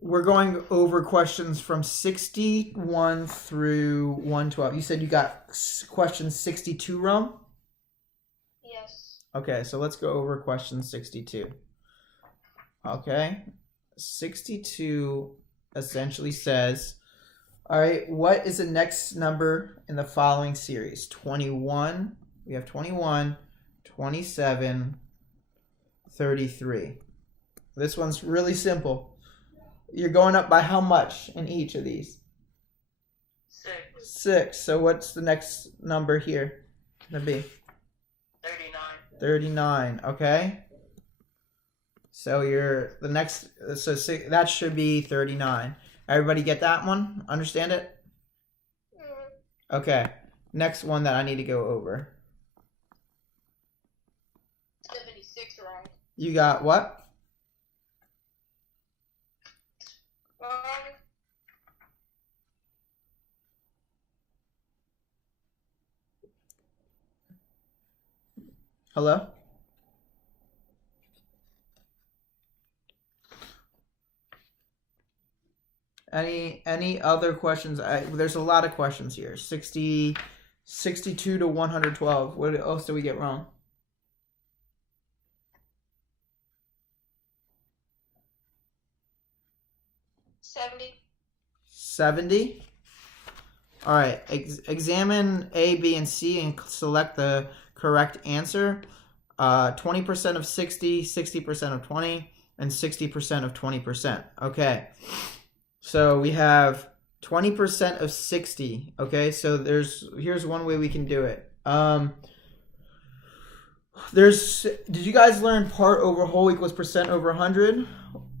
We're going over questions from 61 through 112. You said you got question 62, Rome? Yes. Okay, so let's go over question 62. Okay, 62 essentially says, all right, what is the next number in the following series? 21, we have 21, 27, 33. This one's really simple. You're going up by how much in each of these? 6. 6. So what's the next number here going to be? 39. 39, okay? So the next, so that should be 39. Everybody get that one? Understand it? Okay. Next one that I need to go over. 76 wrong. You got what? Hello? Any other questions? There's a lot of questions here. 62 to 112. What else do we get wrong? 70. 70? All right. Examine A, B, and C and select the correct answer. 20% of 60, 60% of 20, and 60% of 20%. Okay. So we have 20% of 60. Okay, so here's one way we can do it. Did you guys learn part over whole equals percent over 100?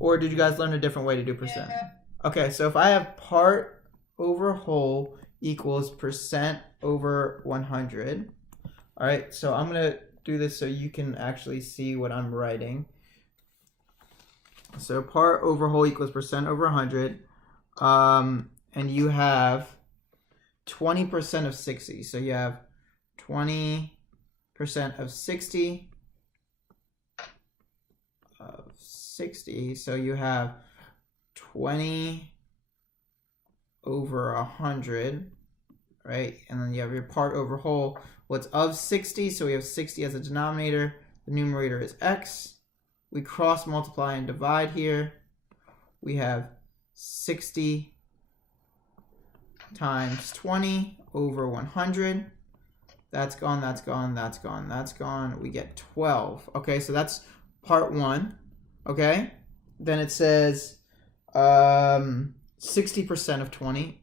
Or did you guys learn a different way to do percent? Yeah. Okay, so if I have part over whole equals percent over 100. All right, so I'm going to do this so you can actually see what I'm writing. So part over whole equals percent over 100. And you have 20% of 60. So you have 20% of 60 of 60. So you have 20 over 100, right? And then you have your part over whole. What's of 60? So we have 60 as a denominator. The numerator is x. We cross multiply and divide here. We have 60 times 20 over 100. That's gone, that's gone, that's gone, that's gone. We get 12. Okay, so that's part 1. Okay, then it says 60% of 20.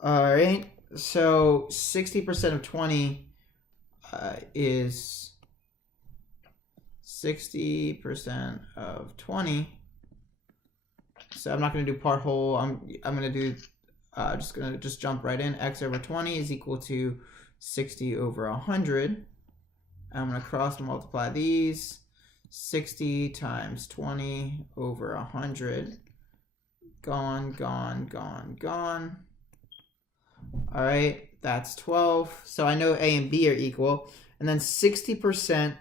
All right, so 60% of 20 is 60% of 20. So I'm not going to do part whole. I'm going to do just jump right in. X over 20 is equal to 60 over 100. I'm going to cross multiply these. 60 times 20 over 100. Gone, gone, gone, gone. All right, that's 12. So I know A and B are equal. And then 60%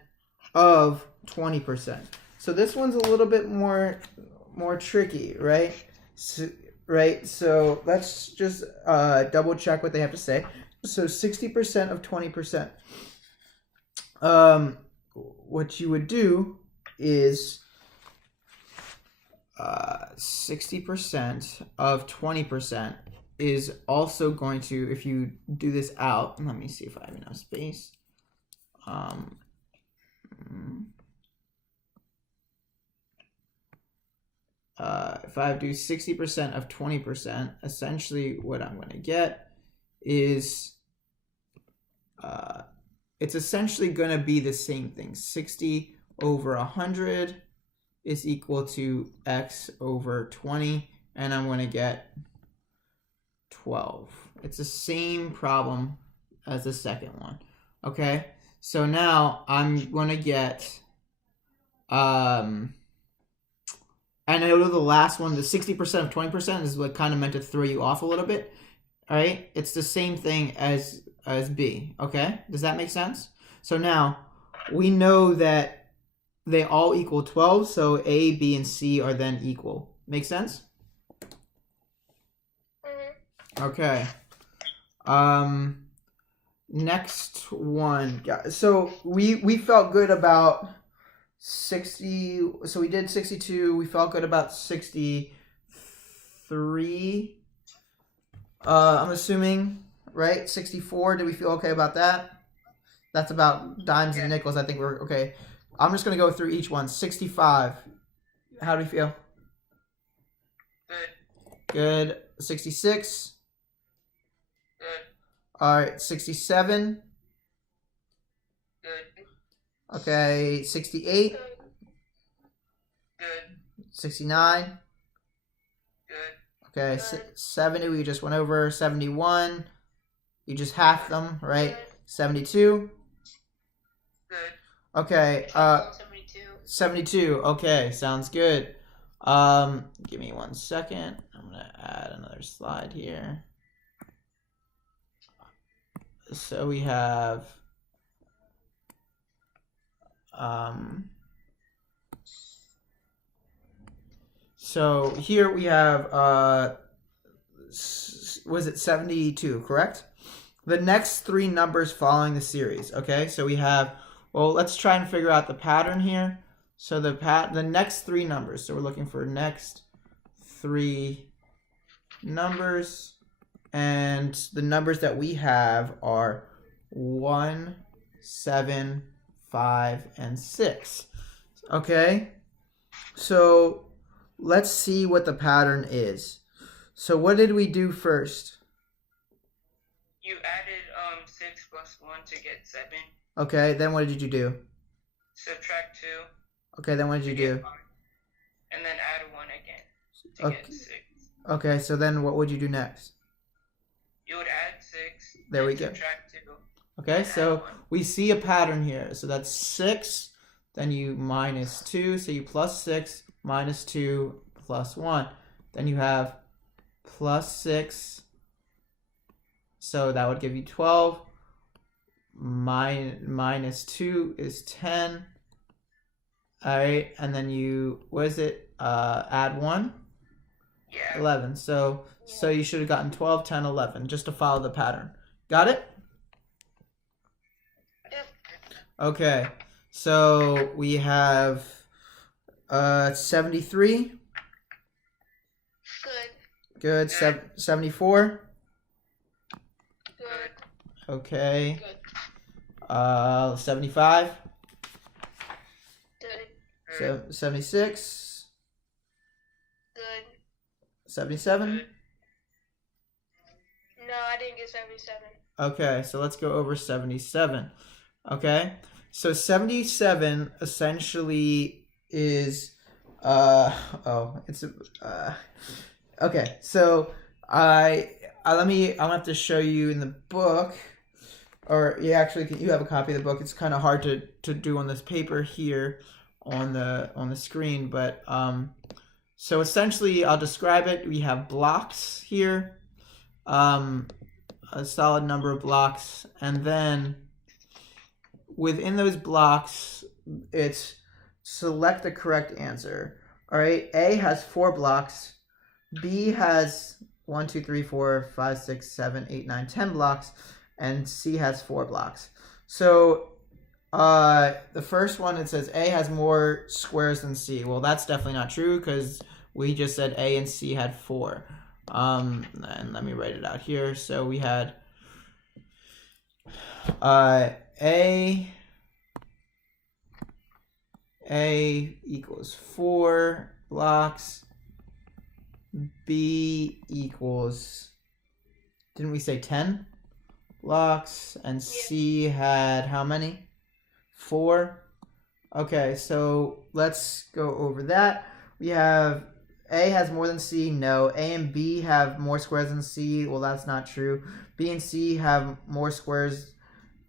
of 20%. So this one's a little bit more tricky, right? So let's just double check what they have to say. So 60% of 20%. What you would do is 60% of 20% is also going to, if you do this out, let me see if I have enough space. If I do 60% of 20%, essentially what I'm going to get is it's essentially going to be the same thing. 60 over 100 is equal to x over 20, and I'm going to get 12. It's the same problem as the second one. Okay, so now I'm going to get I know the last one, the 60% of 20% is what kind of meant to throw you off a little bit. All right, it's the same thing as B. Okay, does that make sense? So now we know that they all equal 12, so A, B, and C are then equal. Make sense? Mm-hmm. Okay. Next one. So we felt good about 60. So we did 62. We felt good about 63. I'm assuming, right? 64. Did we feel okay about that? That's about dimes and nickels. I think we're okay. I'm just gonna go through each one. 65. How do we feel? Good. Good. 66. Good. All right. 67. Good. Okay. 68. Good. 69. Good. Okay. 70. We just went over. 71. You just half them, right? 72. Good. Okay. 72. 72. Okay. Sounds good. Give me 1 second. I'm gonna add another slide here. So we have so here we have was it 72, correct? The next three numbers following the series. Okay, so we have, well, let's try and figure out the pattern here. So the next three numbers. So we're looking for next three numbers, and the numbers that we have are 1, 7, 5, and 6. Okay, so let's see what the pattern is. So what did we do first? You added 6 plus 1 to get 7. Okay, then what did you do? Subtract 2. Okay, then what did you do? 5. And then add 1 again to get 6. Okay, so then what would you do next? You would add 6. There we go. Subtract 2. Okay, so we see a pattern here. So that's 6, then you minus 2, so you plus 6, minus 2, plus 1. Then you have plus 6, so that would give you 12. Minus 2 is 10. All right, and then you, what is it? Add 1? Yeah. 11. So you should have gotten 12, 10, 11, just to follow the pattern. Got it? Yep. Okay, so we have 73. Good. Good. 74. Good. Okay. Good. 75. Good. So 76. Good. 77. Good. No, I didn't get 77. Okay, so let's go over 77. Okay, so 77 essentially is okay, so I'm gonna have to show you in the book, or you have a copy of the book. It's kind of hard to do on this paper here on the screen, but so essentially I'll describe it. We have blocks here, a solid number of blocks, and then within those blocks, it's select the correct answer. All right, A has 4 blocks, B has 1, 2, 3, 4, 5, 6, 7, 8, 9, 10 blocks, and C has 4 blocks. So the first one, it says A has more squares than C. Well, that's definitely not true because we just said A and C had 4. And let me write it out here. So we had A equals 4 blocks. B equals, didn't we say 10 blocks? And C had how many? 4. Okay, so let's go over that. We have A has more than C. No. A and B have more squares than C. Well, that's not true. B and C have more squares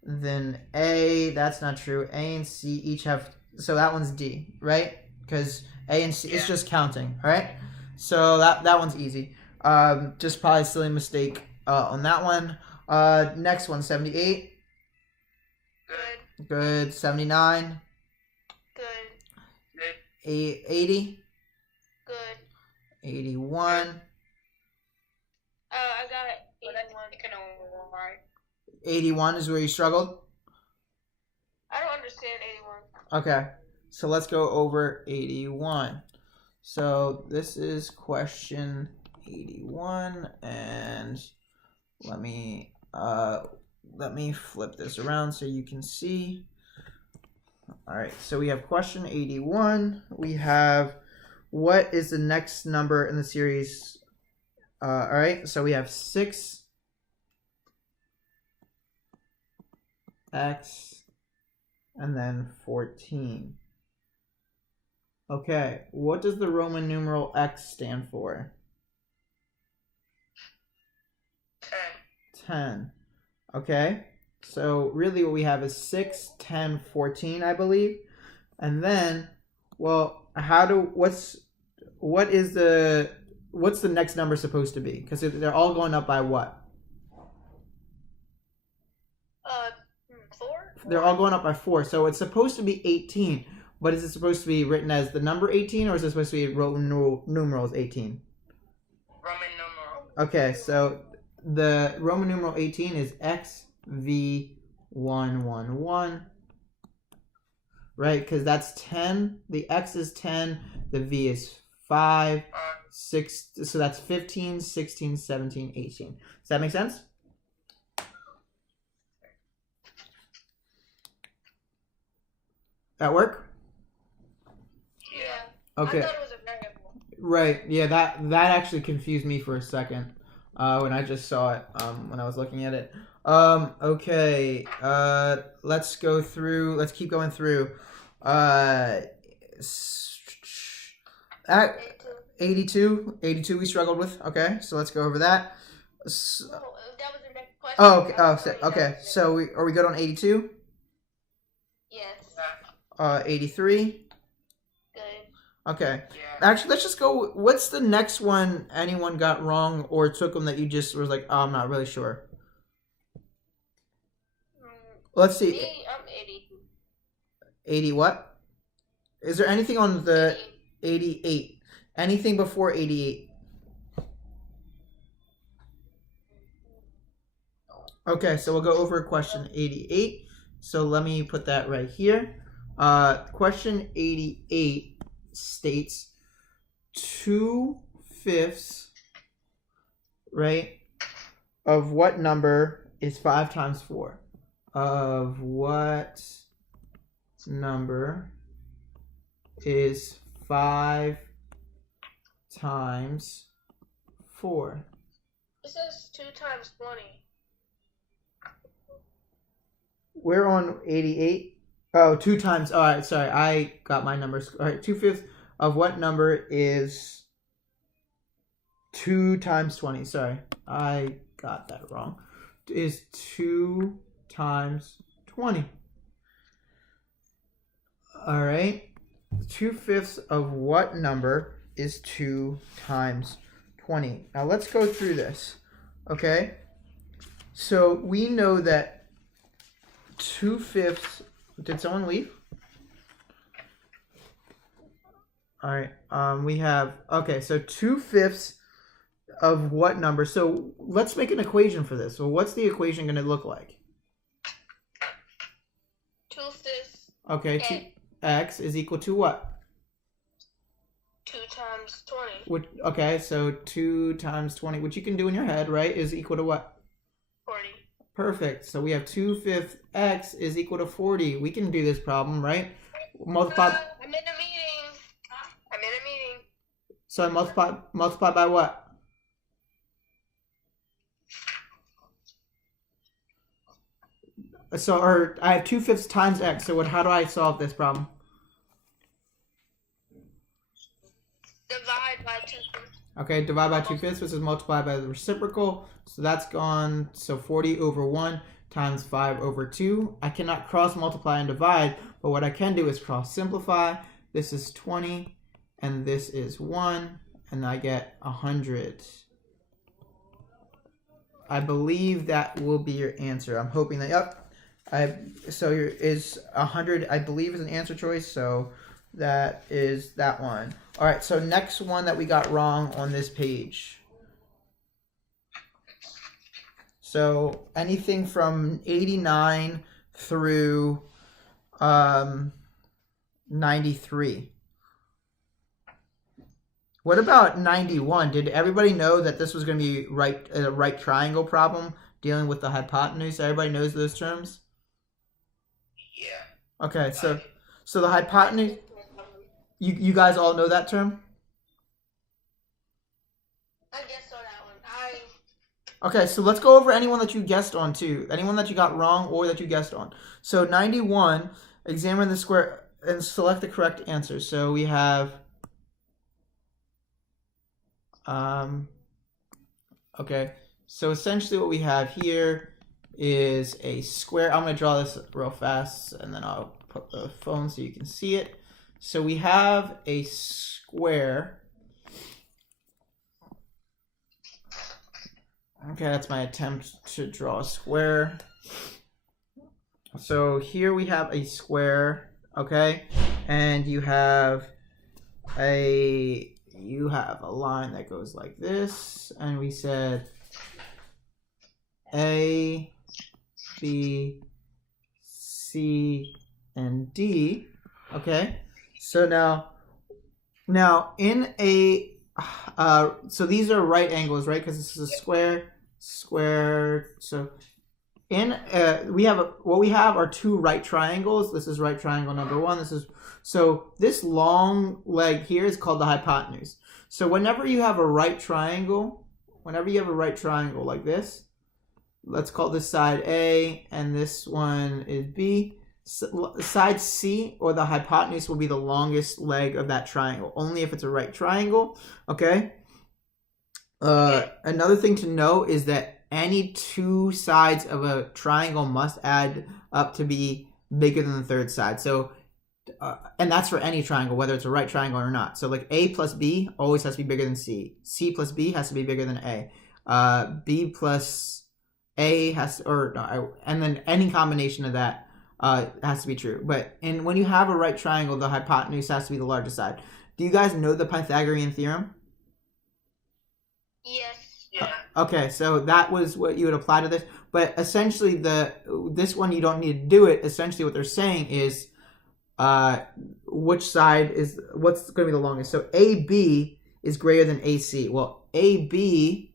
than A. That's not true. A and C each have, so that one's D, right? Because A and C, it's just counting, all right? So that one's easy. Just probably a silly mistake on that one. Next one, 78. Good. Good. 79. Good. 80. Good. 81. I got 81. 81 is where you struggled? I don't understand 81. Okay, so let's go over 81. So this is question 81, and let me flip this around so you can see. All right, so we have question 81. We have, what is the next number in the series? All right, so we have 6x and then 14. Okay, what does the Roman numeral x stand for? 10. Okay, so really what we have is 6, 10, 14, I believe. And then, well, what's the next number supposed to be? Because they're all going up by what? 4? They're all going up by 4. So it's supposed to be 18. But is it supposed to be written as the number 18, or is it supposed to be Roman numerals 18? Roman numeral. Okay, so the Roman numeral 18 is XV111, right? Because that's 10. The X is 10. The V is 5, 6. So that's 15, 16, 17, 18. Does that make sense? That work? Yeah. Okay. I thought it was a variable. Right. Yeah, that actually confused me for a second when I just saw it when I was looking at it. Okay. Let's go through. Let's keep going through. 82 we struggled with. Okay, so let's go over that. So, that was the next question. oh, okay. Okay. So are we good on 82? Yes. 83. Good. Okay. Yeah. Actually, let's just go. What's the next one anyone got wrong or took them that you just was like, oh, I'm not really sure? Let's see. Me, I'm 80. 80 what? Is there anything on the 88? Anything before 88? Okay, so we'll go over question 88. So let me put that right here. Question 88 states 2/5, right, of what number is 5 times 4? Of what number is 5 times 4? It says 2 times 20. We're on 88. Oh, 2 times. All right, sorry. I got my numbers. All right, 2/5 of what number is 2 times 20? Sorry, I got that wrong. Is 2 times 20. All right. 2/5 of what number is 2 times 20? Now let's go through this. Okay. So we know that 2/5. Did someone leave? All right. We have, okay, so 2/5 of what number? So let's make an equation for this. So what's the equation going to look like? 2/5. Okay, x is equal to what? 2 times 20. Okay, so 2 times 20, which you can do in your head, right, is equal to what? 40. Perfect. So we have 2/5 x is equal to 40. We can do this problem, right? Multiply. I'm in a meeting. So I multiply by what? So, or I have 2/5 times x. So how do I solve this problem? Divide by 2/5. Okay, divide by 2/5, which is multiplied by the reciprocal. So that's gone. So 40 over 1 times 5 over 2. I cannot cross multiply and divide, but what I can do is cross simplify. This is 20, and this is 1, and I get 100. I believe that will be your answer. I'm hoping that, yep. So is 100, I believe, is an answer choice. So That is that one. All right, so next one that we got wrong on this page. So anything from 89 through 93. What about 91? Did everybody know that this was going to be a right triangle problem dealing with the hypotenuse? Everybody knows those terms? Yeah. Okay, so the hypotenuse, you guys all know that term? I guess on that one. Okay, so let's go over anyone that you guessed on too. Anyone that you got wrong or that you guessed on. So 91, examine the square and select the correct answer. So we have okay, so essentially what we have here is a square. I'm going to draw this real fast and then I'll put the phone so you can see it. So we have a square. Okay, that's my attempt to draw a square. So here we have a square, okay? And you have a line that goes like this, and we said A, B, C, and D, okay? So now in a so these are right angles, right? Because this is a square. So in what we have are two right triangles. This is right triangle number one. So this long leg here is called the hypotenuse. So whenever you have a right triangle like this, let's call this side A and this one is B. Side C, or the hypotenuse, will be the longest leg of that triangle, only if it's a right triangle, okay? Another thing to know is that any two sides of a triangle must add up to be bigger than the third side. So, and that's for any triangle, whether it's a right triangle or not. So like A plus B always has to be bigger than C. C plus B has to be bigger than A. B plus A has to, and then any combination of that has to be true. But when you have a right triangle, the hypotenuse has to be the largest side. Do you guys know the Pythagorean theorem? Yes. Yeah. Okay, so that was what you would apply to this. But essentially, this one you don't need to do it. Essentially, what they're saying is, which side is what's going to be the longest. So AB is greater than AC. Well, AB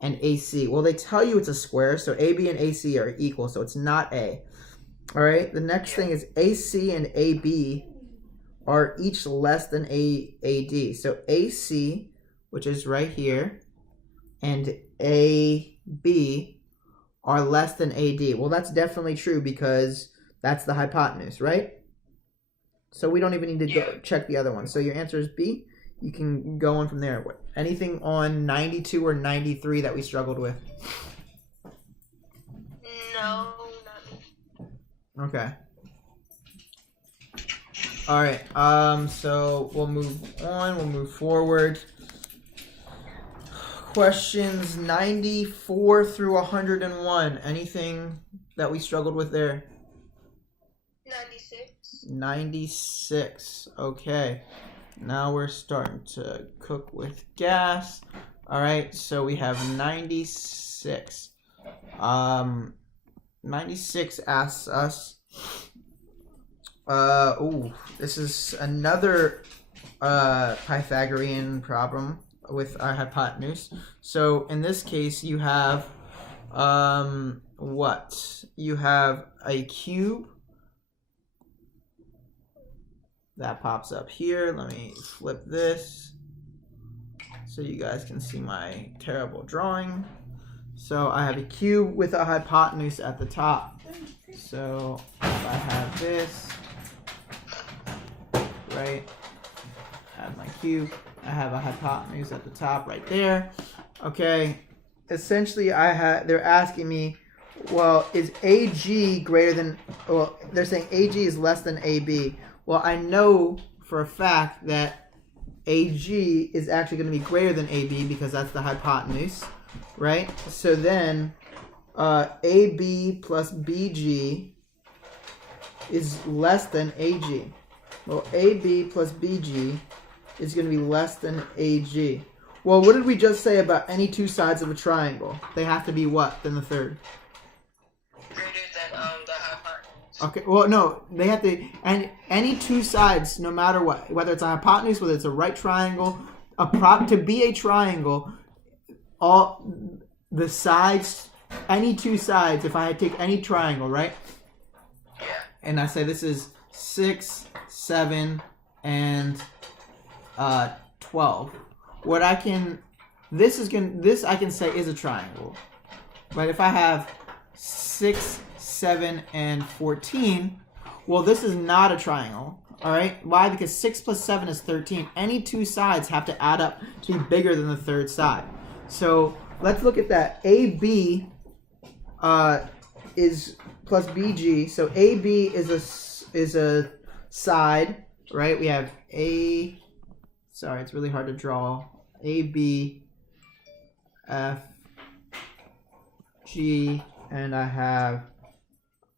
and AC. Well, they tell you it's a square, so AB and AC are equal, so it's not A. All right, the next thing is AC and AB are each less than AD. So AC, which is right here, and AB are less than AD. Well, that's definitely true because that's the hypotenuse, right? So we don't even need to go check the other one. So your answer is B. You can go on from there. Anything on 92 or 93 that we struggled with? No. Okay. All right. So we'll move on. We'll move forward. Questions 94 through 101. Anything that we struggled with there? 96. 96. Okay. Now we're starting to cook with gas. All right. So we have 96. 96 asks us, this is another Pythagorean problem with our hypotenuse. So in this case, you have, what? You have a cube. That pops up here. Let me flip this so you guys can see my terrible drawing. So I have a cube with a hypotenuse at the top. So if I have this, right, I have my cube, I have a hypotenuse at the top right there. Okay, essentially they're asking me, well, is AG greater than, well, they're saying AG is less than AB. Well, I know for a fact that AG is actually going to be greater than AB because that's the hypotenuse. Right? So then AB plus BG is less than AG. Well, AB plus BG is going to be less than AG. Well, what did we just say about any two sides of a triangle? They have to be what than the third? Greater than the hypotenuse. Okay, well, no, they have to, and any two sides, no matter what, whether it's a hypotenuse, whether it's a right triangle, to be a triangle, all the sides, any two sides, if I take any triangle, right? Yeah. And I say this is 6, 7, and 12. What I can, this I can say is a triangle. But if I have 6, 7, and 14, well, this is not a triangle. All right? Why? Because 6 plus 7 is 13. Any two sides have to add up to be bigger than the third side. So let's look at that. AB is plus BG. So AB is a side, right? We have A. Sorry, it's really hard to draw. A, B, F, G, and I have.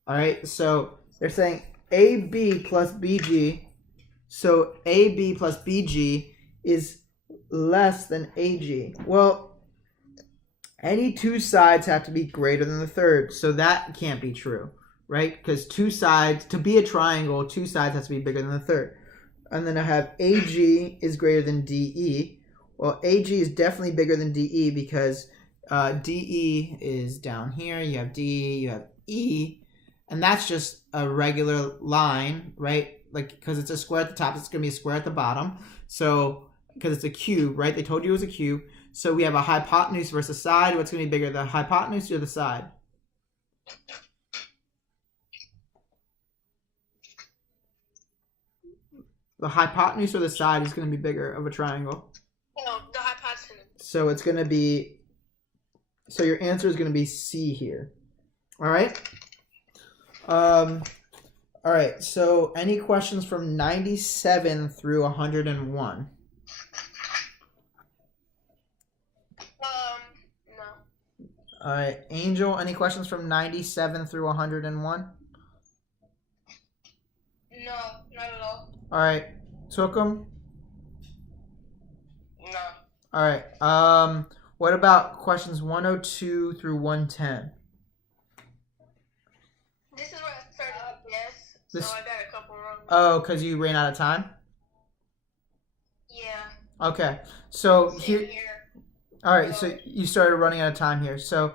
All right, so they're saying AB plus BG. So AB plus BG is less than AG. Well, any two sides have to be greater than the third, so that can't be true, right? Because two sides, to be a triangle, two sides has to be bigger than the third. And then I have AG is greater than DE. Well, AG is definitely bigger than DE because DE is down here. You have DE, you have E, and that's just a regular line, right? Like, because it's a square at the top, it's going to be a square at the bottom. So, because it's a cube, right? They told you it was a cube. So we have a hypotenuse versus side. What's going to be bigger, the hypotenuse or the side? The hypotenuse or the side is going to be bigger of a triangle. No, the hypotenuse. So it's going to be, so your answer is going to be C here. All right. All right. So any questions from 97 through 101? No. All right. Angel, any questions from 97 through 101? No, not at all. All right. Tookum? No. All right. What about questions 102 through 110? This is where I started to guess, This- so I got a couple wrong. Oh, because you ran out of time? Yeah. Okay. So Same here. here. All right. So you started running out of time here. So,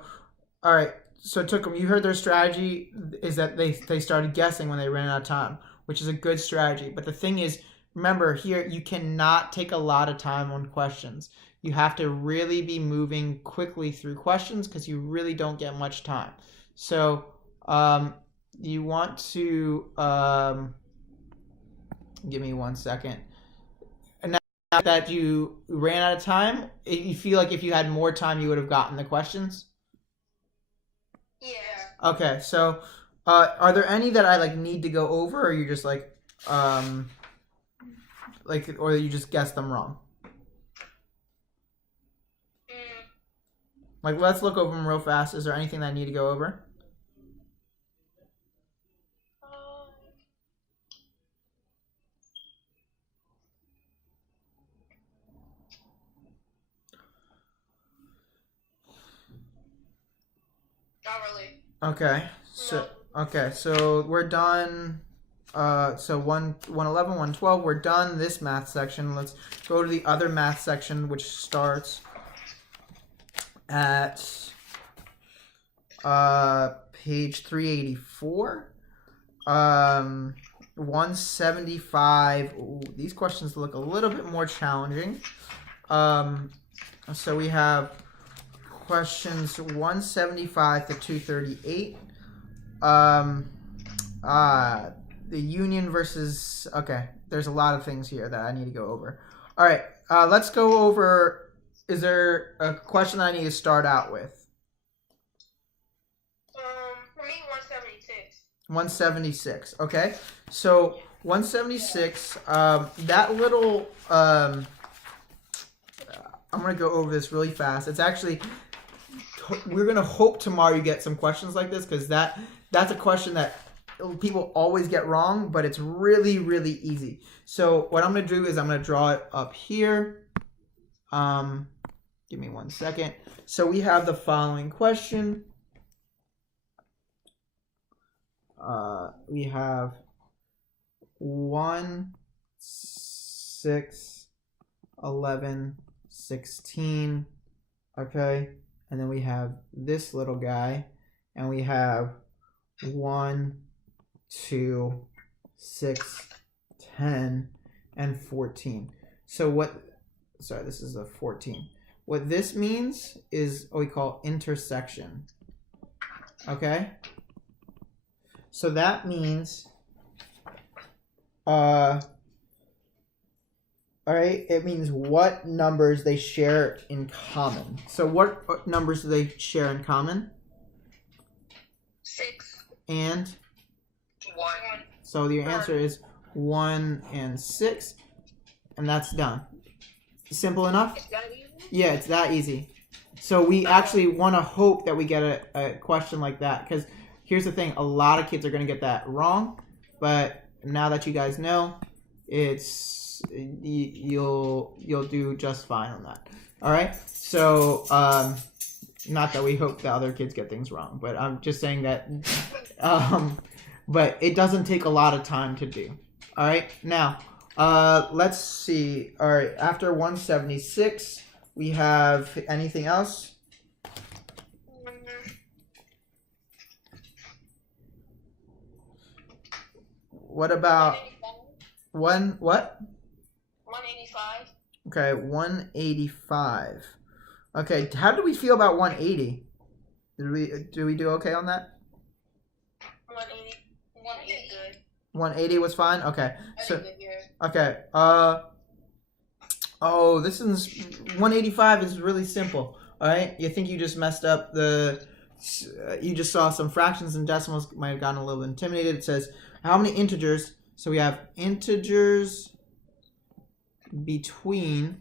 all right. So Tookum, you heard their strategy is that they started guessing when they ran out of time, which is a good strategy. But the thing is, remember here, you cannot take a lot of time on questions. You have to really be moving quickly through questions because you really don't get much time. So you want to give me 1 second. And now that you ran out of time, you feel like if you had more time, you would have gotten the questions? Yeah. Okay, so are there any that I need to go over, or you just or you just guessed them wrong? Let's look over them real fast. Is there anything that I need to go over? Not really. Okay. So we're done. So 111, 112, we're done this math section. Let's go to the other math section, which starts at page 384. 175. Ooh, these questions look a little bit more challenging. So we have questions 175 to 238. The union versus, okay, there's a lot of things here that I need to go over. All right, let's go over, is there a question that I need to start out with? For me, 176. 176, okay. So 176, that little, I'm going to go over this really fast. It's actually, we're going to hope tomorrow you get some questions like this, because that's a question that people always get wrong, but it's really, really easy. So what I'm going to do is I'm going to draw it up here. Give me 1 second. So we have the following question. We have 1, 6, 11, 16. Okay. And then we have this little guy. And we have 1, 2, 6, 10, and 14. So what, sorry, this is a 14. What this means is what we call intersection. Okay? So that means, all right, it means what numbers they share in common. So what numbers do they share in common? 6. And? 1. So your answer is 1 and 6, and that's done. Simple enough? Is that easy? Yeah, it's that easy. So we actually want to hope that we get a question like that, because here's the thing, a lot of kids are going to get that wrong, but now that you guys know, it's you'll do just fine on that. All right? So not that we hope that other kids get things wrong, but I'm just saying that but it doesn't take a lot of time to do. All right? Now, let's see. All right, after 176, we have anything else? What about 185. what? 185. Okay, 185. Okay, how do we feel about 180? Did we do okay on that? 180. 180 good. 180 was fine. Okay, so Good here. okay. Oh, this is 185 is really simple. All right, you think you just messed up the. You just saw some fractions and decimals. Might have gotten a little intimidated. It says how many integers. So we have integers between.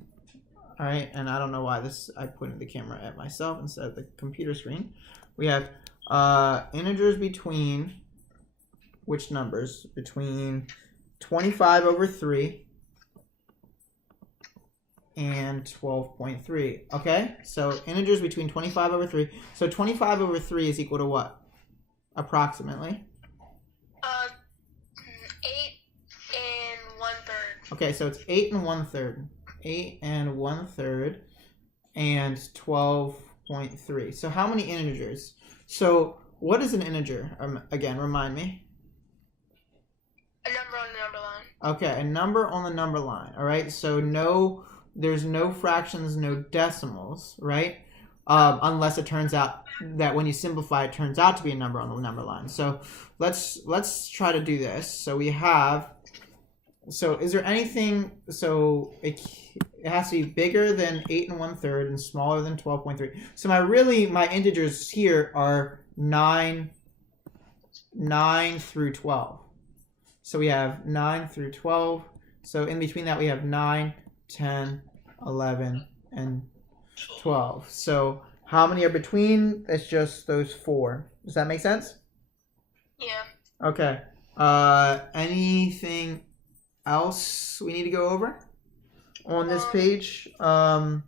All right, and I don't know why I pointed the camera at myself instead of the computer screen. We have integers between which numbers? Between 25 over 3 and 12.3. Okay, so integers between 25 over 3. So 25 over 3 is equal to what? Approximately. 8 and 1/3. Okay, so it's 8 and 1/3. 8 and 1/3 and 12.3. So how many integers? So what is an integer? Again, remind me. A number on the number line. Okay, a number on the number line. All right, so there's no fractions, no decimals, right? Unless it turns out that when you simplify, it turns out to be a number on the number line. So let's try to do this. So we have. So is there anything? So it has to be bigger than 8 and 1/3 and smaller than 12.3. So my integers here are 9 through 12. So we have 9 through 12. So in between that we have 9, 10, 11, and 12. So how many are between? It's just those 4. Does that make sense? Yeah. Okay. Anything else we need to go over on this page? Bonina?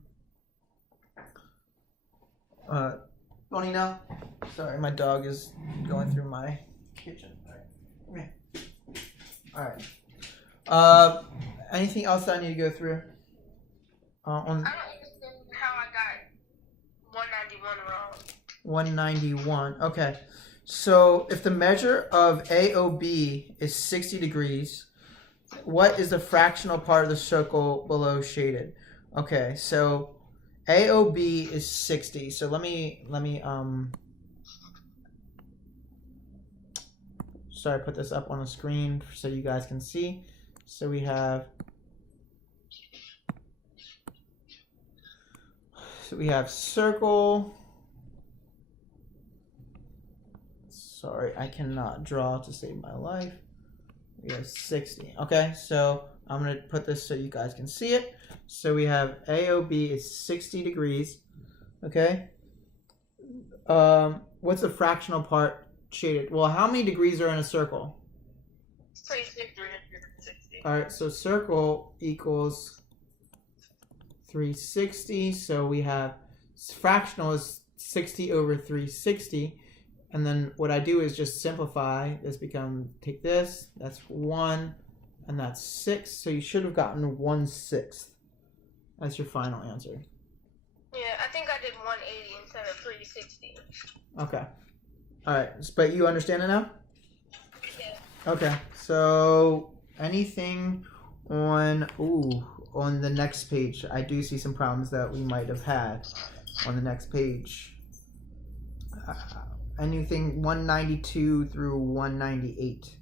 Sorry, my dog is going through my kitchen. All right. All right. Anything else that I need to go through? On I don't understand how I got 191 wrong. 191. Okay. So if the measure of AOB is 60 degrees, what is the fractional part of the circle below shaded? Okay, so AOB is 60. So let me sorry, put this up on the screen so you guys can see. So we have circle. Sorry, I cannot draw to save my life. We have 60. Okay, so I'm going to put this so you guys can see it. So we have AOB is 60 degrees. Okay. What's the fractional part shaded. Well, how many degrees are in a circle? 360. All right, so circle equals 360. So we have fractional is 60 over 360. And then what I do is just simplify. This take this, that's 1, and that's 6. So you should have gotten 1/6. That's your final answer. Yeah, I think I did 180 instead of 360. Okay. All right, but you understand it now? Yeah. Okay, so anything on the next page? I do see some problems that we might have had on the next page. Anything 192 through 198?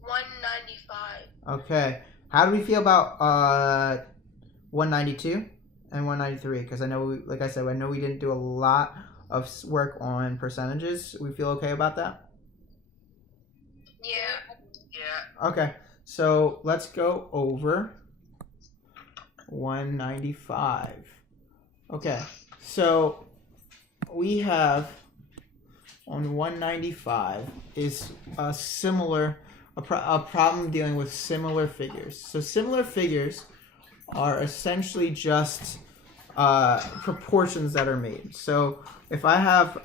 195. Okay. How do we feel about 192 and 193? Because I know, like I said, I know we didn't do a lot of work on percentages. We feel okay about that? Yeah. Yeah. Okay. So let's go over 195. Okay. So we have on 195 is a problem dealing with similar figures. So similar figures are essentially just proportions that are made. So if I have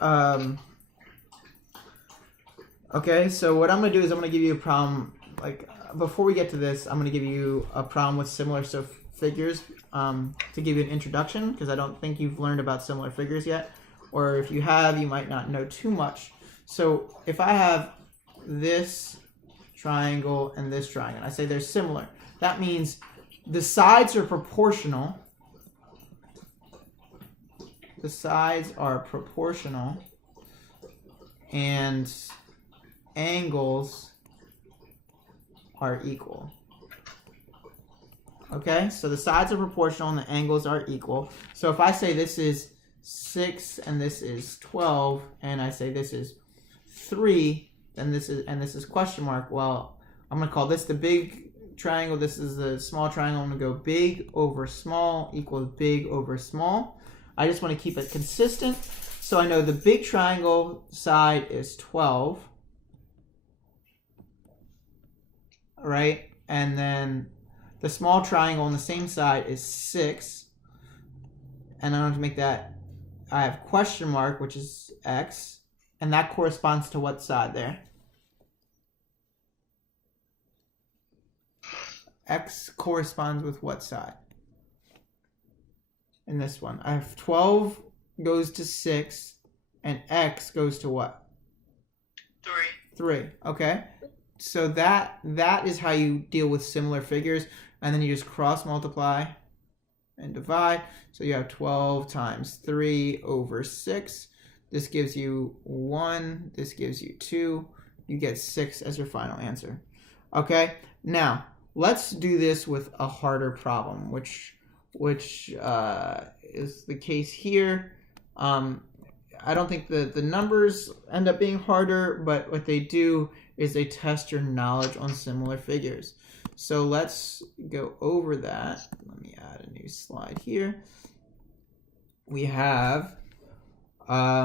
okay, so what I'm going to do is I'm going to give you a problem. Like before we get to this, I'm going to give you a problem with similar figures to give you an introduction, because I don't think you've learned about similar figures yet. Or if you have, you might not know too much. So if I have this triangle and this triangle, and I say they're similar, that means the sides are proportional. The sides are proportional and angles are equal. Okay, so the sides are proportional and the angles are equal. So if I say this is 6 and this is 12, and I say this is 3, then this is question mark. Well, I'm going to call this the big triangle. This is the small triangle. I'm going to go big over small equals big over small. I just want to keep it consistent. So I know the big triangle side is 12. Right? And then the small triangle on the same side is 6. And I don't have to make that. I have question mark, which is x. And that corresponds to what side there? X corresponds with what side? In this one. I have 12 goes to 6. And x goes to what? 3. 3. Okay. So that is how you deal with similar figures. And then you just cross multiply and divide. So you have 12 times 3 over 6. This gives you 1. This gives you 2. You get 6 as your final answer. Okay? Now, let's do this with a harder problem, which is the case here. I don't think the numbers end up being harder, but what they do is they test your knowledge on similar figures. So let's go over that. Let me add a new slide here. We have a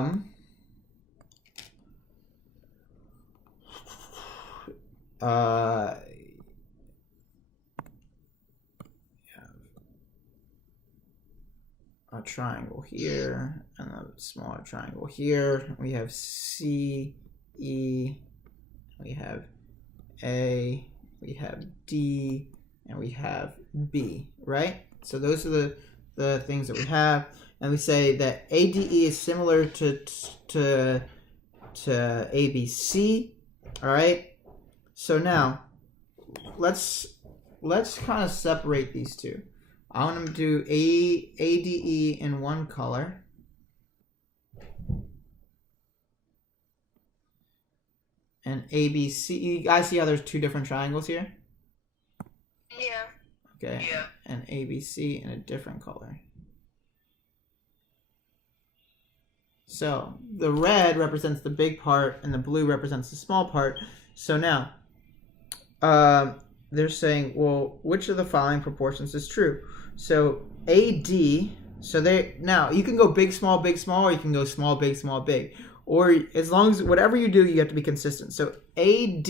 triangle here and a smaller triangle here. We have C, E, we have A, we have D, and we have B, right? So those are the things that we have. And we say that ADE is similar to ABC, all right? So now, let's kind of separate these two. I want to do ADE in one color. And ABC, you guys see how there's two different triangles here? Yeah. Okay. Yeah. And ABC in a different color. So the red represents the big part and the blue represents the small part. So now, they're saying, well, which of the following proportions is true? So AD, now you can go big, small, or you can go small, big, small, big. Or as long as whatever you do, you have to be consistent. So AD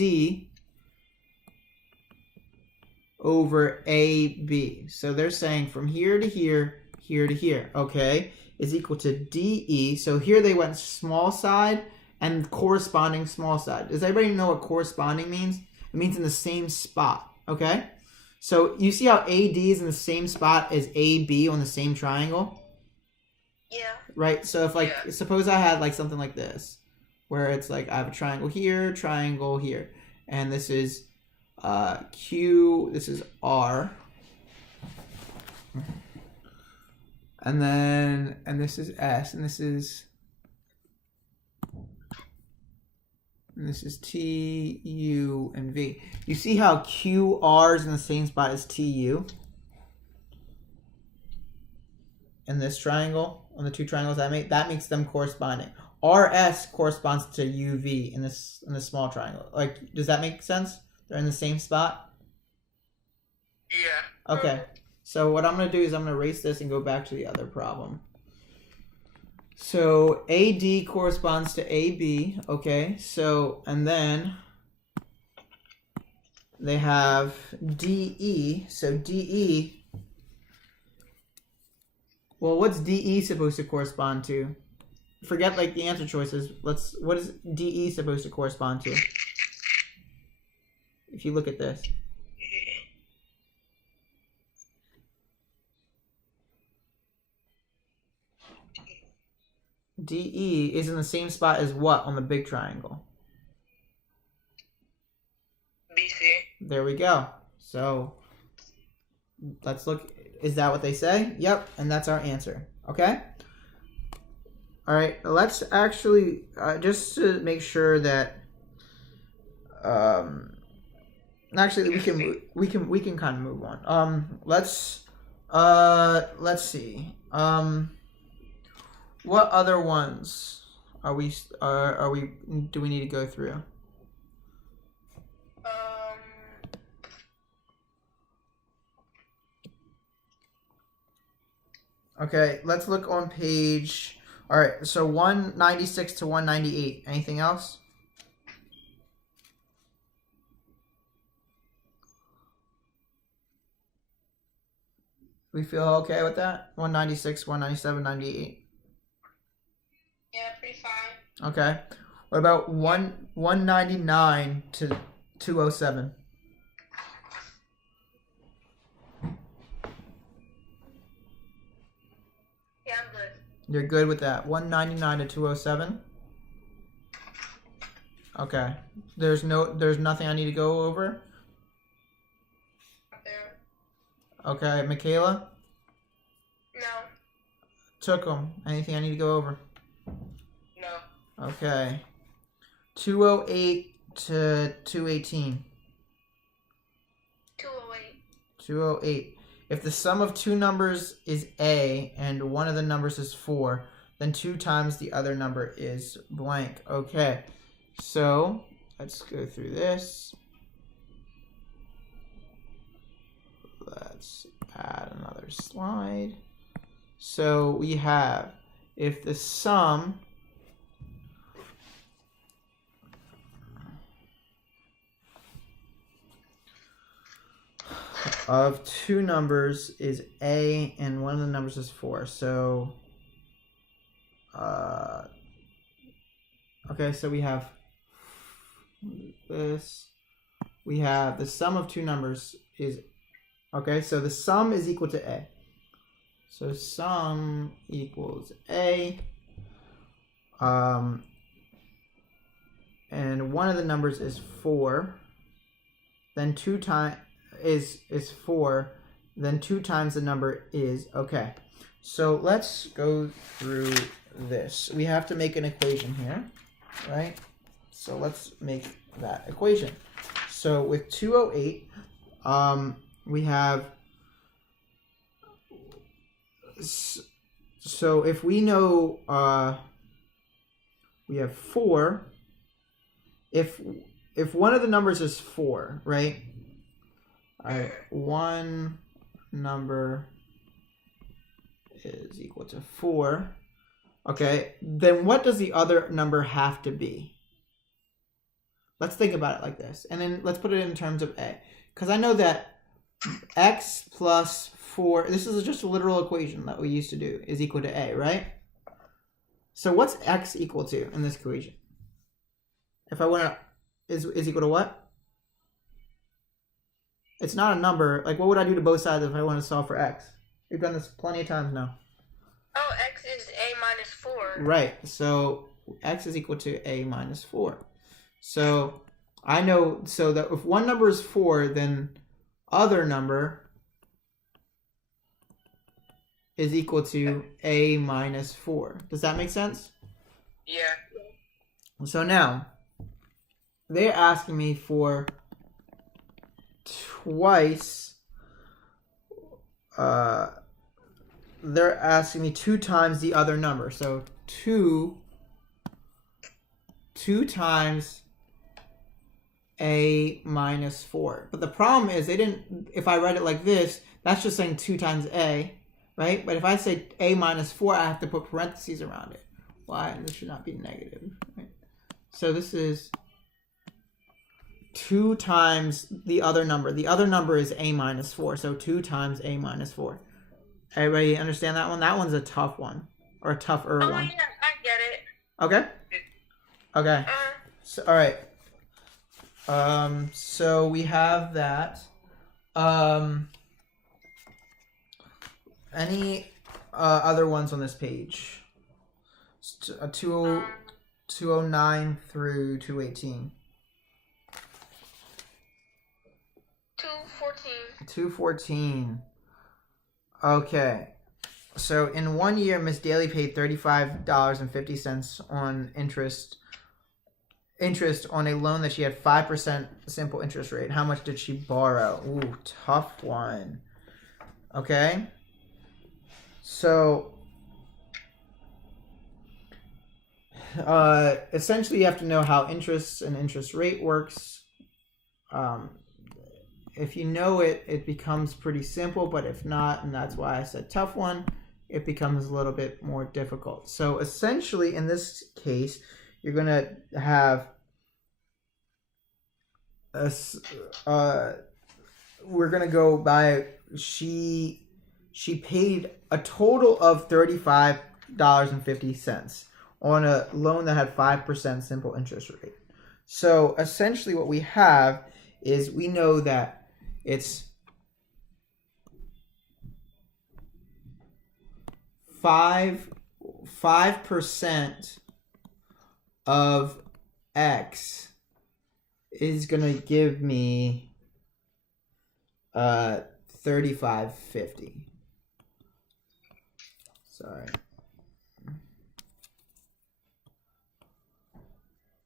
over AB. So they're saying from here to here, here to here, okay, is equal to DE. So here they went small side and corresponding small side. Does everybody know what corresponding means? It means in the same spot, okay? So you see how AD is in the same spot as AB on the same triangle? Yeah. Right? So if like, suppose I had like something like this, where it's like I have a triangle here, and this is Q, this is R, and this is S, and this is T, U, and V. You see how QR is in the same spot as TU? In this triangle, on the two triangles I made, that makes them corresponding. RS corresponds to UV in this small triangle. Like, does that make sense? They're in the same spot? Yeah. Okay. So what I'm going to do is I'm going to erase this and go back to the other problem. So AD corresponds to AB, okay? So, and then they have DE. So DE, well, what's DE supposed to correspond to? Forget like the answer choices. What is DE supposed to correspond to? If you look at this. DE is in the same spot as what on the big triangle? BC. There we go. So let's look. Is that what they say? Yep. And that's our answer. Okay? All right. Let's actually, just to make sure that, actually we can kind of move on. Let's see. What other ones do we need to go through? Okay, let's look on page. All right, so 196 to 198. Anything else? We feel okay with that? 196, 197, 98. Yeah, pretty fine. Okay. What about 199 to 207? Yeah, I'm good. You're good with that. 199 to 207? Okay. There's nothing I need to go over? Up there. Okay, Michaela? No. Took them. Anything I need to go over? No. Okay. 208 to 218. 208. 208. If the sum of two numbers is A and one of the numbers is 4, then 2 times the other number is blank. Okay. So, let's go through this. Let's add another slide. So, we have, if the sum of two numbers is A and one of the numbers is 4. So, okay, so we have this. We have the sum of two numbers is, okay, so the sum is equal to A. So sum equals A. And one of the numbers is 4. Then 2 times is 4, then 2 times the number is, okay. So let's go through this. We have to make an equation here, right? So let's make that equation. So with 208, we have, so if we know, we have 4, if one of the numbers is 4, right? All right, one number is equal to 4. Okay, then what does the other number have to be? Let's think about it like this. And then let's put it in terms of a. Because I know that x plus 4, this is just a literal equation that we used to do, is equal to a, right? So what's x equal to in this equation? If I want to, is equal to what? It's not a number. Like, what would I do to both sides if I want to solve for x? We've done this plenty of times now. Oh, x is a minus 4. Right. So x is equal to a minus 4. So I know, so that if one number is 4, then other number is equal to a minus 4. Does that make sense? Yeah. So now, they're asking me for twice, they're asking me 2 times the other number. So 2 times a minus 4. But the problem is they didn't, if I write it like this, that's just saying 2 times a, right? But if I say a minus 4, I have to put parentheses around it. Why? This should not be negative, right? So this is 2 times the other number. The other number is a minus 4. So 2 times a minus 4. Everybody understand that one? That one's a tough one. Or a tougher one. Oh, yeah, I get it. Okay? Okay. So, all right. So we have that. Any other ones on this page? 209 through 218. 214. 214. Okay. So in 1 year, Miss Daly paid $35.50 on interest on a loan that she had 5% simple interest rate. How much did she borrow? Ooh, tough one. Okay. So essentially you have to know how interest and interest rate works. If you know it, it becomes pretty simple, but if not, and that's why I said tough one, it becomes a little bit more difficult. So essentially in this case, you're going to have we're going to go by, she paid a total of $35.50 on a loan that had 5% simple interest rate. So essentially what we have is we know that it's 5% of x is gonna give me $35.50. Sorry.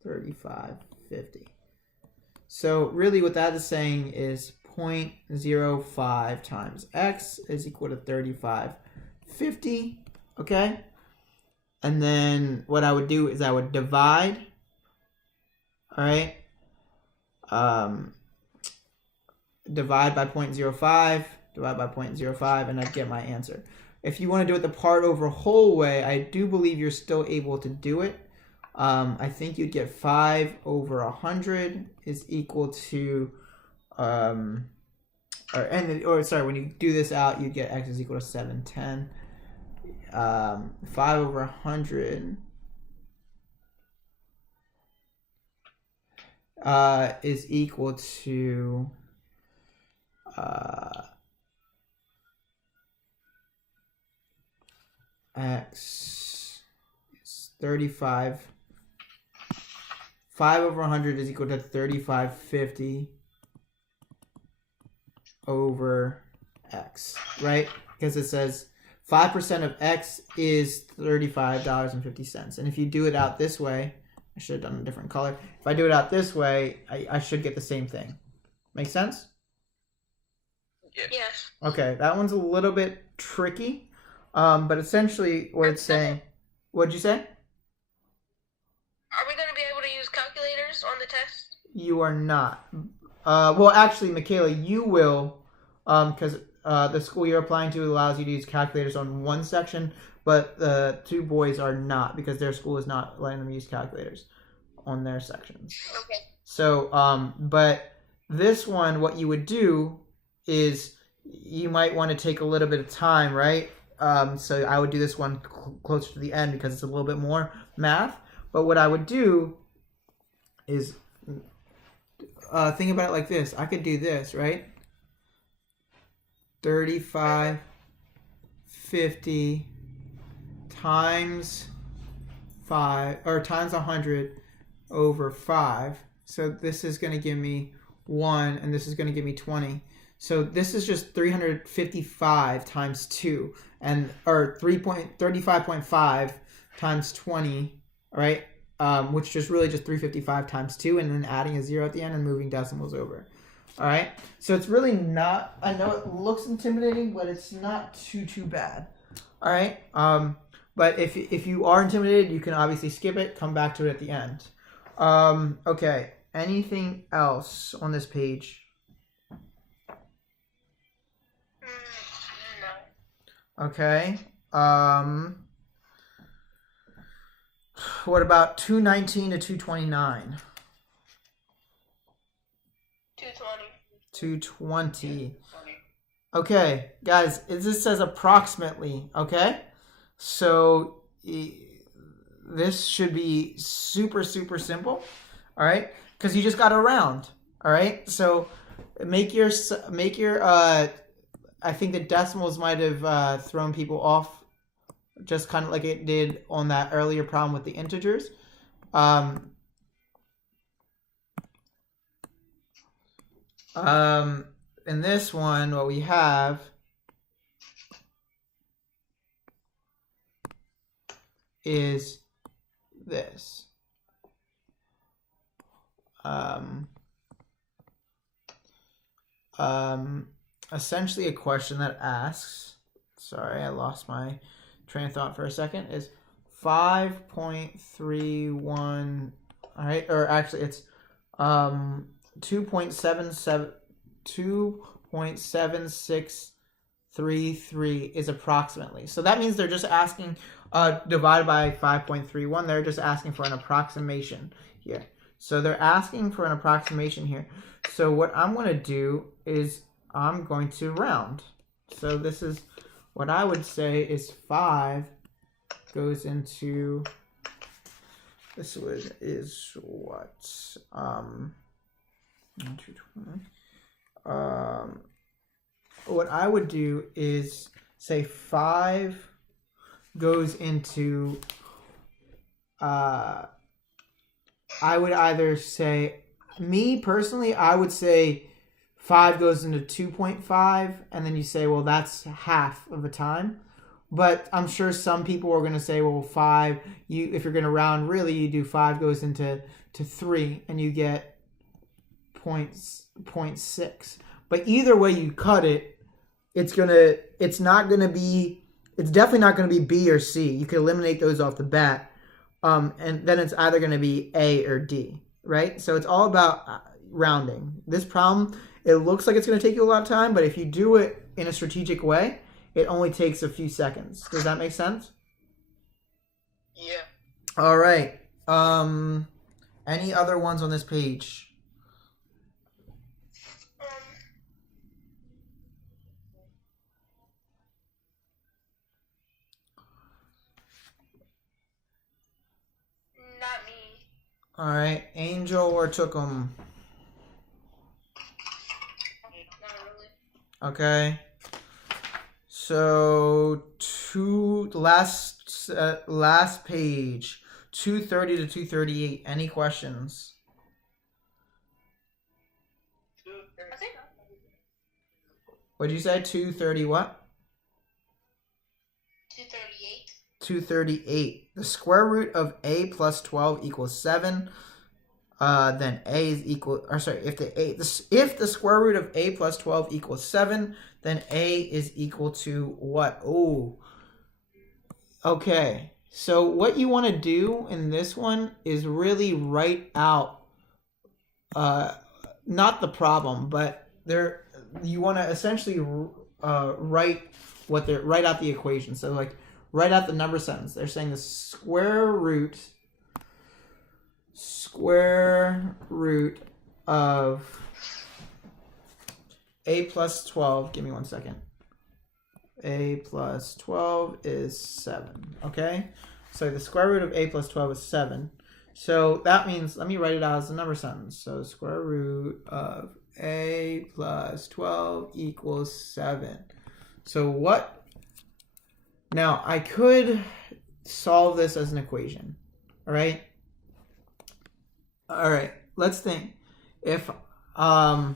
$35.50. So really what that is saying is 0.05 times x is equal to $35.50. Okay? And then what I would do is I would divide. All right? Divide by 0.05, divide by 0.05, and I'd get my answer. If you want to do it the part over whole way, I do believe you're still able to do it. I think you'd get 5 over 100 is equal to, when you do this out, you get x is equal to 710. 5 over 100 is equal to x is 35. 5 over 100 is equal to 35.50 over x, right? Because it says 5% of x is $35.50. And if you do it out this way, I should have done a different color. If I do it out this way, I should get the same thing. Make sense? Yes. Okay, that one's a little bit tricky. But essentially what it's saying, what'd you say? Are we going to be able to use calculators on the test? You are not. Well, actually, Michaela, you will, because the school you're applying to allows you to use calculators on one section, but the 2 boys are not because their school is not letting them use calculators on their sections. Okay. So, but this one, what you would do is you might want to take a little bit of time, right? So I would do this one closer to the end because it's a little bit more math. But what I would do is think about it like this. I could do this, right? 35, 50 times 5, or times 100 over 5. So this is going to give me 1, and this is going to give me 20. So this is just 355 times 2, or 35.5 times 20, right? Which is really just 355 times 2, and then adding a 0 at the end and moving decimals over. All right, so it's really not, I know it looks intimidating, but it's not too bad. All right, but if you are intimidated, you can obviously skip it, come back to it at the end. Okay, anything else on this page? No. Okay, what about 219 to 229? 220. 220. Okay, guys, this says approximately, okay? So this should be super simple, all right? Because you just got to round, all right? So make your I think the decimals might have thrown people off, just kind of like it did on that earlier problem with the integers. In this one, what we have is this. Essentially a question that asks, sorry, I lost my train of thought for a second, is 5.31, all right, or actually it's 2.7633 is approximately. So that means they're just asking, divided by 5.31, they're just asking for an approximation here. So they're asking for an approximation here. So what I'm going to do is I'm going to round. So this is what I would say is 5 goes into, this is what, 220. What I would do is say 5 goes into, I would either say, me personally, I would say 5 goes into 2.5, and then you say, well, that's half of a time. But I'm sure some people are going to say, well, 5, if you're going to round, really, you do 5 goes into 3, and you get 0.6. But either way you cut it, it's definitely not going to be B or C. You can eliminate those off the bat. And then it's either going to be A or D, right? So it's all about rounding. This problem, it looks like it's going to take you a lot of time, but if you do it in a strategic way, it only takes a few seconds. Does that make sense? Yeah. All right. Any other ones on this page? Not me. All right. Angel or Tookum? Not really. Okay. So last page, 230 to 238. Any questions? I think. What did you say? 230 what? 238. 238. The square root of a plus 12 equals 7. Then a is equal, or sorry, if the square root of a plus 12 equals 7, then a is equal to what? Oh, okay. So what you want to do in this one is really write out, not the problem, but you want to essentially write out the equation. So like write out the number sentence. They're saying the square root of a plus 12. Give me 1 second. A plus 12 is 7. Okay, so the square root of a plus 12 is 7. So that means, let me write it out as a number sentence. So square root of a plus 12 equals 7. So what? Now I could solve this as an equation. All right. All right. Let's think. If and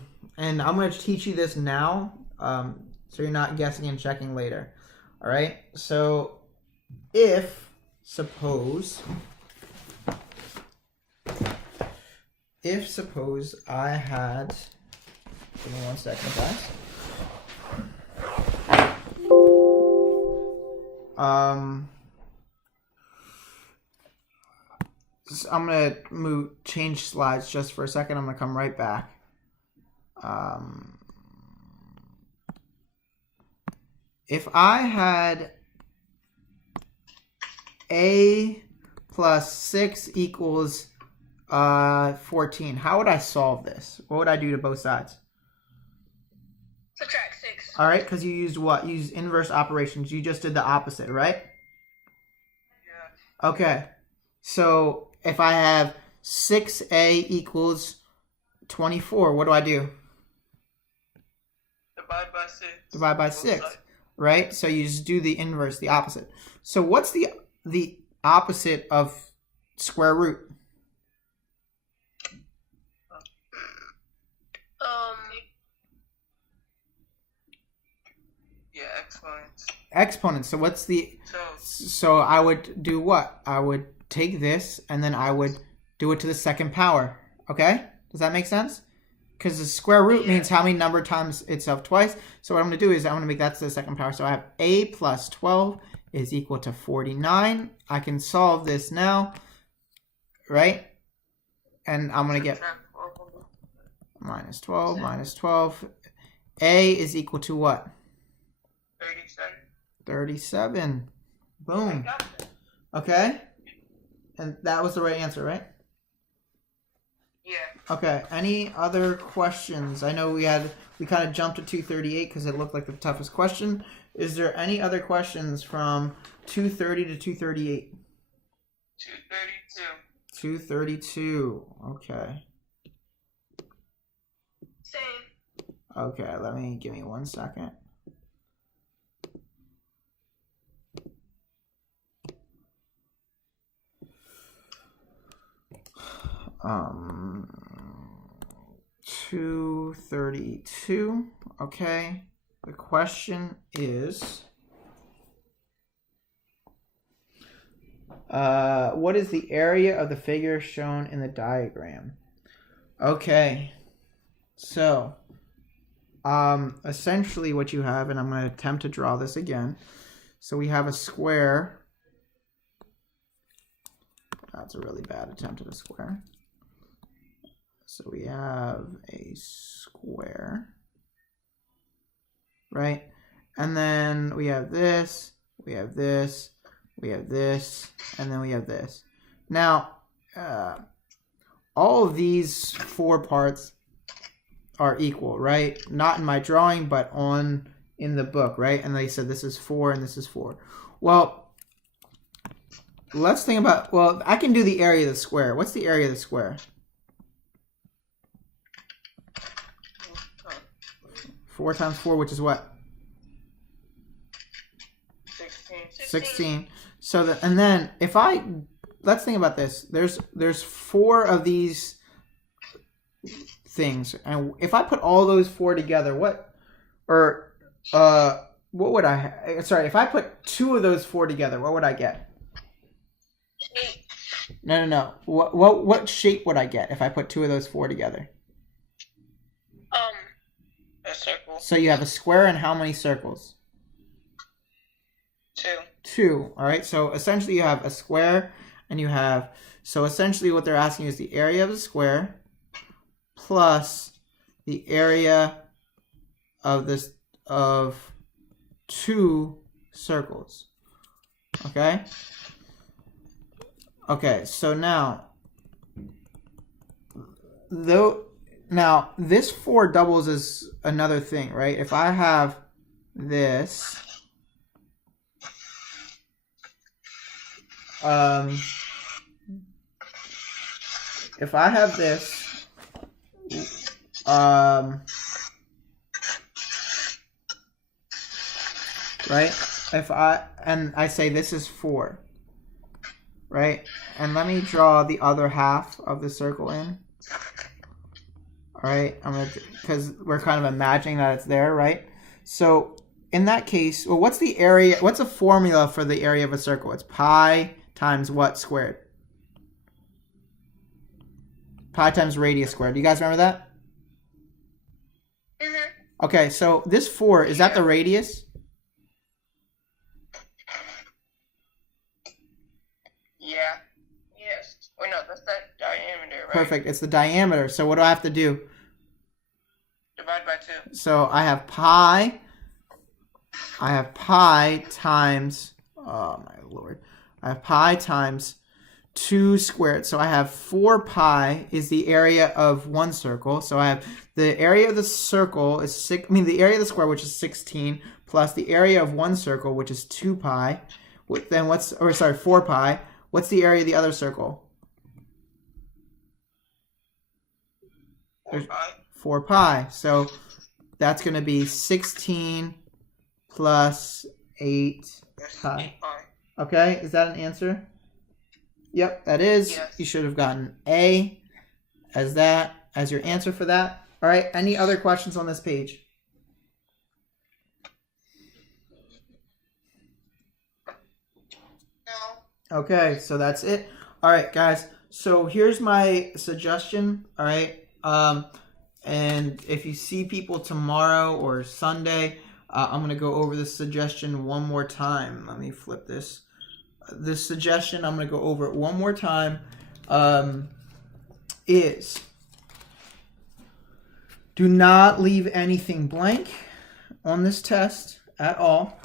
I'm going to teach you this now, so you're not guessing and checking later. All right. So if suppose I had, give me 1 second, guys. I'm gonna change slides just for a second. I'm gonna come right back. If I had a plus 6 equals 14, how would I solve this? What would I do to both sides? Subtract 6. All right, because you used what? You used inverse operations. You just did the opposite, right? Yeah. Okay. So if I have 6a equals 24, what do I do? Divide by 6. Divide by 6, right? So you just do the inverse, the opposite. So what's the opposite of square root? Yeah, exponents. Exponents. So what's the... So I would do what? I would take this and then I would do it to the second power. Okay? Does that make sense? Because the square root means how many number times itself twice. So what I'm going to do is I'm going to make that to the second power. So I have a plus 12 is equal to 49. I can solve this now, right? And I'm going to get minus 12 minus 12. A is equal to what? 37. 37. Boom. Okay? And that was the right answer, right? Yeah. Okay. Any other questions? I know we kind of jumped to 238 because it looked like the toughest question. Is there any other questions from 230 to 238? 232. 232. Okay. Same. Okay, give me 1 second. Um, 232. Okay. The question is, what is the area of the figure shown in the diagram? Okay. So, essentially what you have, and I'm going to attempt to draw this again. So we have a square. That's a really bad attempt at a square. So we have a square, right? And then we have this, we have this, we have this, and then we have this. Now, all of these 4 parts are equal, right? Not in my drawing, but in the book, right? And they said this is 4 and this is 4. Well, let's think about, well, I can do the area of the square. What's the area of the square? 4 times 4, which is what? 16. So and then if let's think about this. There's 4 of these things, and if I put all those 4 together, what would I? Sorry, if I put 2 of those 4 together, what would I get? 8. No. What shape would I get if I put 2 of those 4 together? A circle. So you have a square and how many circles? 2. 2. All right. So essentially you have a square and you have, so essentially what they're asking is the area of the square plus the area of 2 circles. Okay? Okay, so now this 4 doubles as another thing, right? If I have this, if I have this, right? If I say this is 4, right? And let me draw the other half of the circle in. All right, because we're kind of imagining that it's there, right? So in that case, well, what's the area? What's a formula for the area of a circle? It's pi times what squared? Pi times radius squared. Do you guys remember that? Mm-hmm. Okay, so this 4, is that the radius? Yeah. Yes. Wait, no, that's that diameter, right? Perfect. It's the diameter. So what do I have to do? Divide by 2. So I have pi times, oh my lord. I have pi times 2 squared. So I have 4 pi is the area of one circle. So I have the area of the circle is the area of the square, which is 16, plus the area of one circle, which is 2 pi. Then 4 pi. What's the area of the other circle? 4 pi. 4 pi. So that's going to be 16 plus 8 pi. 8 pi. Okay, is that an answer? Yep, that is. Yes. You should have gotten A as your answer for that. All right, any other questions on this page? No. Okay, so that's it. All right, guys. So here's my suggestion. All right. And if you see people tomorrow or Sunday, I'm going to go over this suggestion one more time. Let me flip this. This suggestion, I'm going to go over it one more time, is do not leave anything blank on this test at all.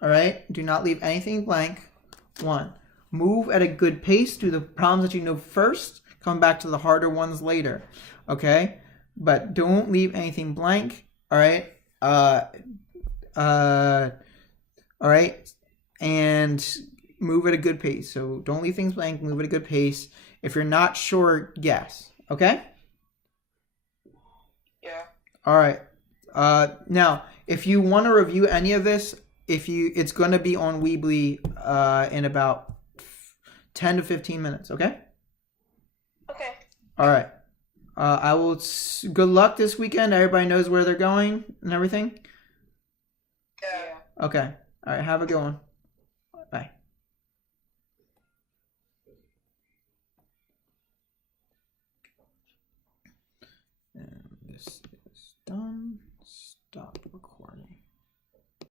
All right? Do not leave anything blank. 1. Move at a good pace. Do the problems that you know first. Come back to the harder ones later. Okay? But don't leave anything blank. All right? All right? And move at a good pace. So don't leave things blank. Move at a good pace. If you're not sure, guess. Okay? Yeah. All right. Now, if you want to review any of this, it's going to be on Weebly in about 10 to 15 minutes. Okay? Okay. All right. I will. Good luck this weekend. Everybody knows where they're going and everything. Yeah. Okay. All right. Have a good one. Bye. And this.